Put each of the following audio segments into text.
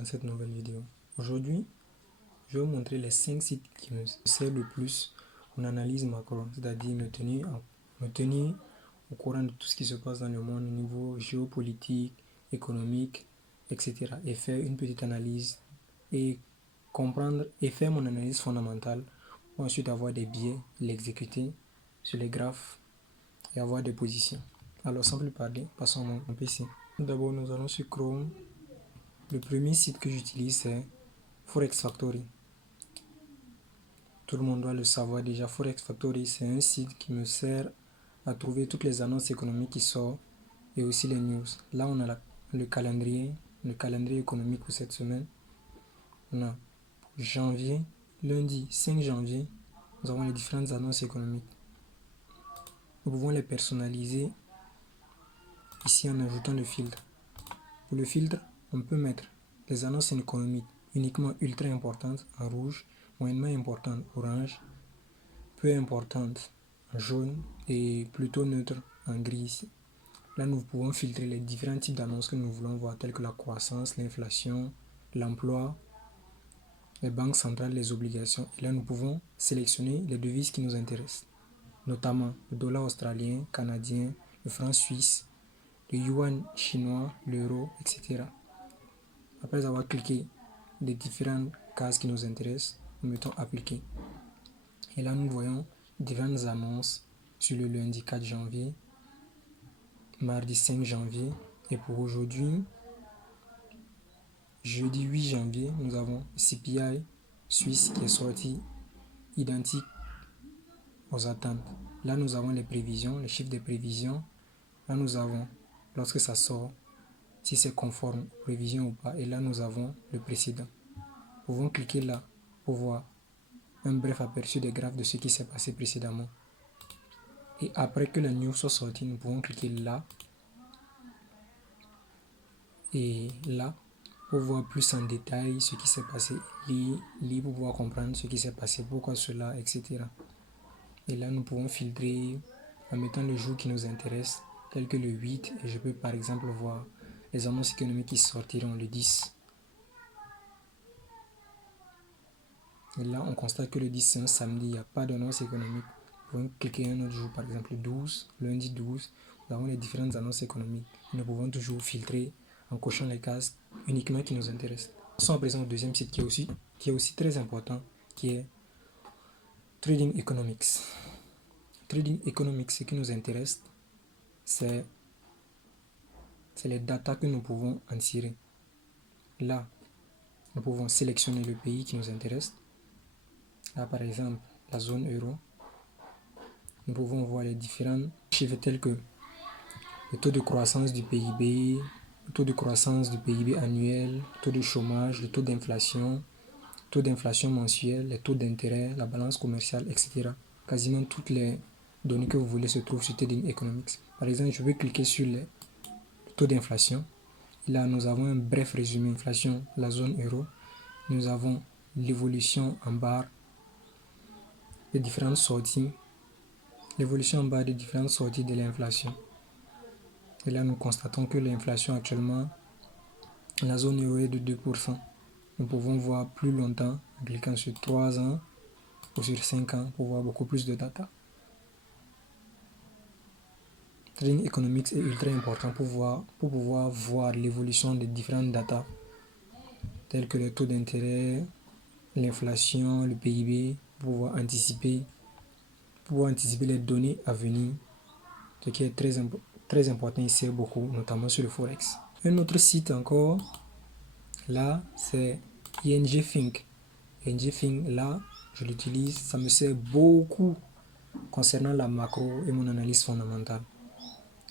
dans cette nouvelle vidéo. Aujourd'hui, je vais vous montrer les 5 sites qui me servent le plus en analyse macro, c'est-à-dire me tenir au courant de tout ce qui se passe dans le monde au niveau géopolitique, économique, etc. Et faire une petite analyse et comprendre et faire mon analyse fondamentale pour ensuite avoir des biais, l'exécuter sur les graphes et avoir des positions. Alors sans plus parler, passons à mon PC. D'abord, nous allons sur Chrome. Le premier site que j'utilise c'est Forex Factory. Tout le monde doit le savoir déjà. Forex Factory, c'est un site qui me sert à trouver toutes les annonces économiques qui sortent et aussi les news. Là, on a le calendrier économique pour cette semaine. On a janvier, lundi 5 janvier, nous avons les différentes annonces économiques. Nous pouvons les personnaliser ici en ajoutant le filtre. Pour le filtre, on peut mettre les annonces économiques uniquement ultra importantes en rouge, moyennement importantes orange, peu importantes en jaune et plutôt neutre en gris ici. Là, nous pouvons filtrer les différents types d'annonces que nous voulons voir, tels que la croissance, l'inflation, l'emploi, les banques centrales, les obligations. Et là, nous pouvons sélectionner les devises qui nous intéressent, notamment le dollar australien, canadien, le franc suisse, le yuan chinois, l'euro, etc. Après avoir cliqué les différentes cases qui nous intéressent, nous mettons appliquer. Et là, nous voyons différentes annonces sur le lundi 4 janvier, mardi 5 janvier. Et pour aujourd'hui, jeudi 8 janvier, nous avons CPI suisse qui est sorti identique aux attentes. Là, nous avons les prévisions, les chiffres des prévisions. Là, nous avons, lorsque ça sort, si c'est conforme aux prévisions ou pas. Et là, nous avons le précédent. Nous pouvons cliquer là pour voir un bref aperçu des graphes de ce qui s'est passé précédemment. Et après que la news soit sortie, nous pouvons cliquer là et là pour voir plus en détail ce qui s'est passé. Lire pour pouvoir comprendre ce qui s'est passé, pourquoi cela, etc. Et là, nous pouvons filtrer en mettant le jour qui nous intéresse, tel que le 8. Et je peux par exemple voir les annonces économiques qui sortiront le 10. Et là, on constate que le 10 c'est un samedi, il n'y a pas d'annonce économique. Nous pouvons cliquer un autre jour, par exemple le 12, lundi 12. Nous avons les différentes annonces économiques. Nous pouvons toujours filtrer en cochant les cases uniquement qui nous intéressent. Passons à présent au deuxième site qui est aussi très important, qui est Trading Economics. Trading Economics, ce qui nous intéresse, c'est les datas que nous pouvons en tirer. Là, nous pouvons sélectionner le pays qui nous intéresse. Là, par exemple, la zone euro. Nous pouvons voir les différents chiffres tels que le taux de croissance du PIB, le taux de croissance du PIB annuel, le taux de chômage, le taux d'inflation mensuel, les taux d'intérêt, la balance commerciale, etc. Quasiment toutes les données que vous voulez se trouvent sur Trading Economics. Par exemple, je vais cliquer sur le taux d'inflation. Là, nous avons un bref résumé inflation, la zone euro. Nous avons l'évolution en barre des différentes sorties, de l'inflation. Et là, nous constatons que l'inflation actuellement, la zone euro est de 2%. Nous pouvons voir plus longtemps en cliquant sur 3 ans ou sur 5 ans pour voir beaucoup plus de data. Trading Economics est ultra important pour pouvoir voir l'évolution des différentes data telles que le taux d'intérêt, l'inflation, le PIB, pour pouvoir anticiper les données à venir, ce qui est très important ici beaucoup, notamment sur le Forex. Un autre site encore, là, c'est ING Think. ING Think, là, je l'utilise, ça me sert beaucoup concernant la macro et mon analyse fondamentale.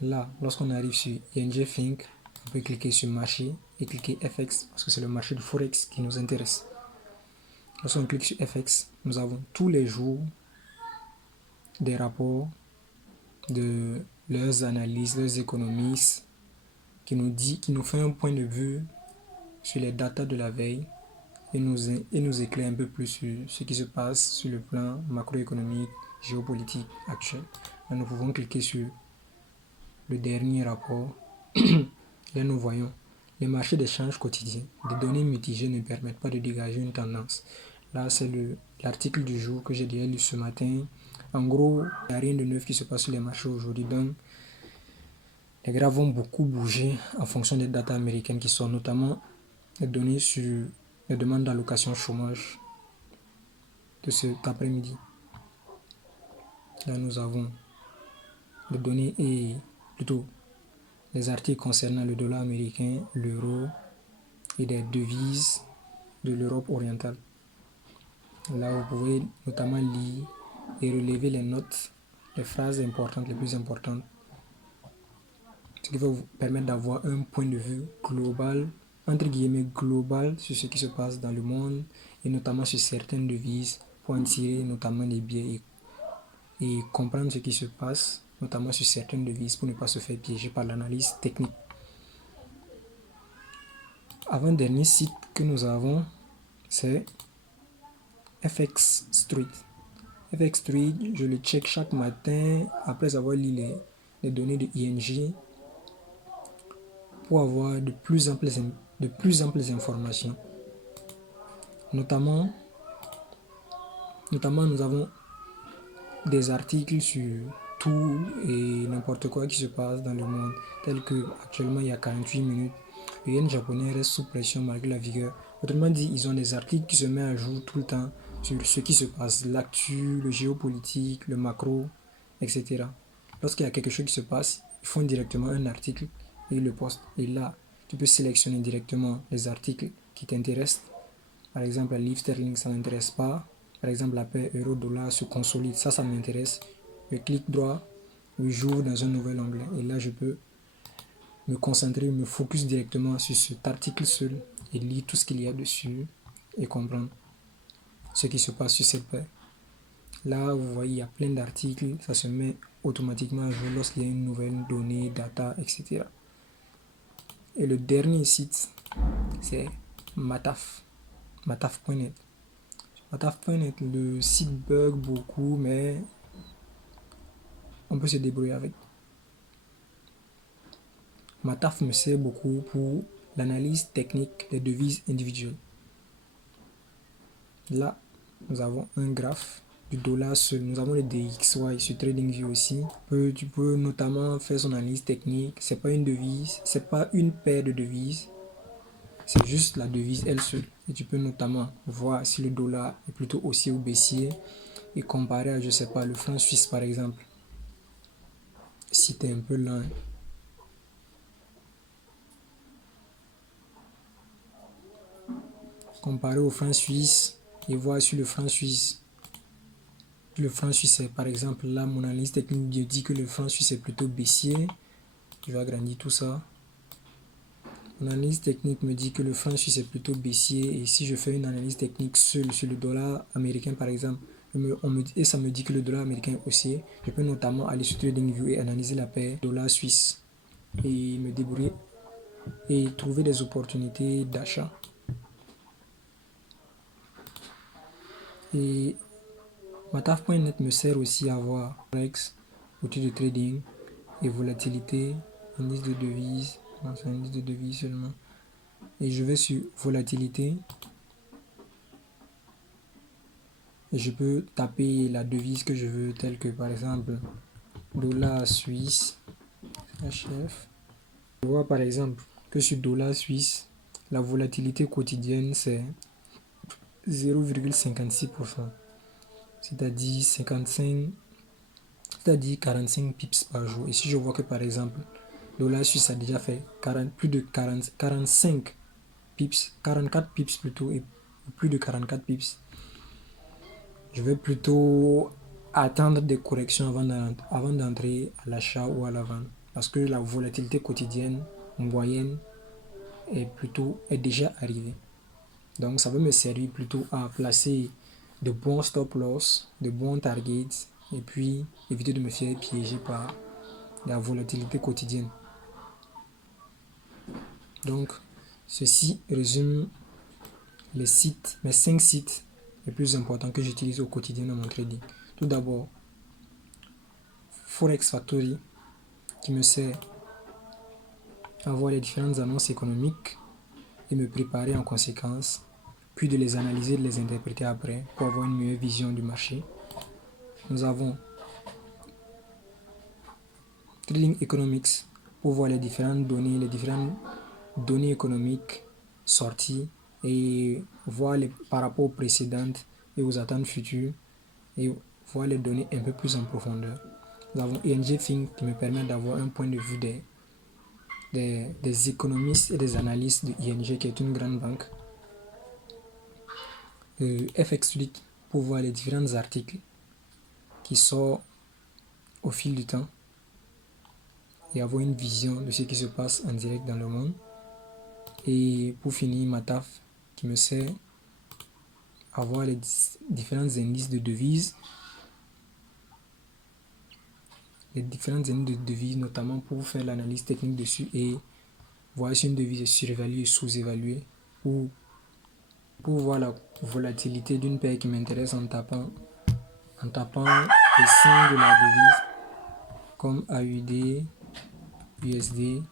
Là, lorsqu'on arrive sur ING Think, on peut cliquer sur marché et cliquer FX parce que c'est le marché du Forex qui nous intéresse. Lorsqu'on clique sur FX, nous avons tous les jours des rapports de leurs analyses, leurs économistes qui nous fait un point de vue sur les datas de la veille et nous éclaire un peu plus sur ce qui se passe sur le plan macroéconomique, géopolitique actuel. Là, nous pouvons cliquer sur le dernier rapport. Là, nous voyons Les marchés d'échange quotidiens, des données mitigées ne permettent pas de dégager une tendance. Là, c'est l'article du jour que j'ai déjà lu ce matin. En gros, il n'y a rien de neuf qui se passe sur les marchés aujourd'hui. Donc, les graphes vont beaucoup bouger en fonction des datas américaines qui sont notamment les données sur les demandes d'allocation chômage de cet après-midi. Là, nous avons les données et plutôt les articles concernant le dollar américain, l'euro et des devises de l'Europe orientale. Là, vous pouvez notamment lire et relever les notes, les phrases importantes, les plus importantes, ce qui va vous permettre d'avoir un point de vue global, entre guillemets global, sur ce qui se passe dans le monde et notamment sur certaines devises pour en tirer notamment des biais et comprendre ce qui se passe, notamment sur certaines devises pour ne pas se faire piéger par l'analyse technique. Avant-dernier site que nous avons, c'est FX Street. FX Street, je le check chaque matin après avoir lu les données de ING pour avoir de plus amples informations. Notamment, nous avons des articles sur tout et n'importe quoi qui se passe dans le monde, tel que actuellement il y a 48 minutes, le yen japonais reste sous pression malgré la vigueur. Autrement dit, ils ont des articles qui se mettent à jour tout le temps sur ce qui se passe, l'actu, le géopolitique, le macro, etc. Lorsqu'il y a quelque chose qui se passe, ils font directement un article et ils le postent. Et là, tu peux sélectionner directement les articles qui t'intéressent. Par exemple, la livre sterling, ça ne m'intéresse pas. Par exemple, la paire euro-dollar se consolide, ça m'intéresse. Je clique droit, j'ouvre dans un nouvel onglet. Et là, je peux me concentrer, me focus directement sur cet article seul et lire tout ce qu'il y a dessus et comprendre ce qui se passe sur cette paire. Là, vous voyez, il y a plein d'articles, ça se met automatiquement à jour lorsqu'il y a une nouvelle donnée, data, etc. Et le dernier site, c'est Mataf, mataf.net. Mataf.net, le site bug beaucoup, mais on peut se débrouiller avec. Mataf me sert beaucoup pour l'analyse technique des devises individuelles. Là, nous avons un graphe du dollar seul. Nous avons le DXY sur TradingView aussi. Tu peux notamment faire son analyse technique. C'est pas une devise, c'est pas une paire de devises. C'est juste la devise elle seule. Et tu peux notamment voir si le dollar est plutôt haussier ou baissier et comparer à, je sais pas, le franc suisse par exemple. Si tu es un peu lent. Comparer au franc suisse et voir sur le franc suisse. Le franc suisse est par exemple là, mon analyse technique dit que le franc suisse est plutôt baissier. Je vais agrandir tout ça. Mon analyse technique me dit que le franc suisse est plutôt baissier et si je fais une analyse technique seule sur le dollar américain par exemple, et ça me dit que le dollar américain est haussier, je peux notamment aller sur TradingView et analyser la paire dollar suisse et me débrouiller et trouver des opportunités d'achat. Et Mataf.net me sert aussi à voir Forex, outils de trading et volatilité, indice de devise. Non, c'est un indice de devise seulement. Et je vais sur volatilité. Et je peux taper la devise que je veux, telle que par exemple dollar suisse HF. Je vois par exemple que sur dollar suisse, la volatilité quotidienne c'est 0,56%. C'est-à-dire 45 pips par jour. Et si je vois que par exemple, dollar suisse a déjà fait plus de 45 pips, 44 pips plutôt, et plus de 44 pips, je vais plutôt attendre des corrections avant d'entrer à l'achat ou à la vente. Parce que la volatilité quotidienne, en moyenne, est déjà arrivée. Donc ça va me servir plutôt à placer de bons stop loss, de bons targets, et puis éviter de me faire piéger par la volatilité quotidienne. Donc ceci résume mes 5 sites les plus importants que j'utilise au quotidien dans mon trading. Tout d'abord, Forex Factory qui me sert avoir les différentes annonces économiques et me préparer en conséquence, puis de les analyser, de les interpréter après pour avoir une meilleure vision du marché. Nous avons Trading Economics pour voir les différentes données économiques sorties et voir par rapport aux précédentes et aux attentes futures et voir les données un peu plus en profondeur. Nous avons ING Think qui me permet d'avoir un point de vue des économistes et des analystes de ING qui est une grande banque. FXLeak pour voir les différents articles qui sortent au fil du temps et avoir une vision de ce qui se passe en direct dans le monde. Et pour finir, Mataf qui me sert à voir les différents indices de devises, notamment pour faire l'analyse technique dessus et voir si une devise est surévaluée, sous-évaluée, ou pour voir la volatilité d'une paire qui m'intéresse en tapant les signes de la devise comme AUD, USD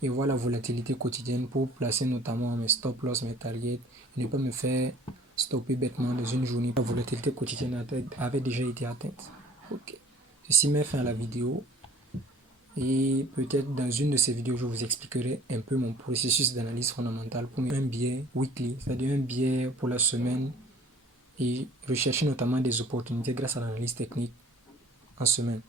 et voir la volatilité quotidienne pour placer notamment mes stop loss, mes targets et ne pas me faire stopper bêtement dans une journée. La volatilité quotidienne avait déjà été atteinte. Ok. Ceci met fin à la vidéo et peut-être dans une de ces vidéos je vous expliquerai un peu mon processus d'analyse fondamentale pour un biais weekly, c'est-à-dire un biais pour la semaine et rechercher notamment des opportunités grâce à l'analyse technique en semaine.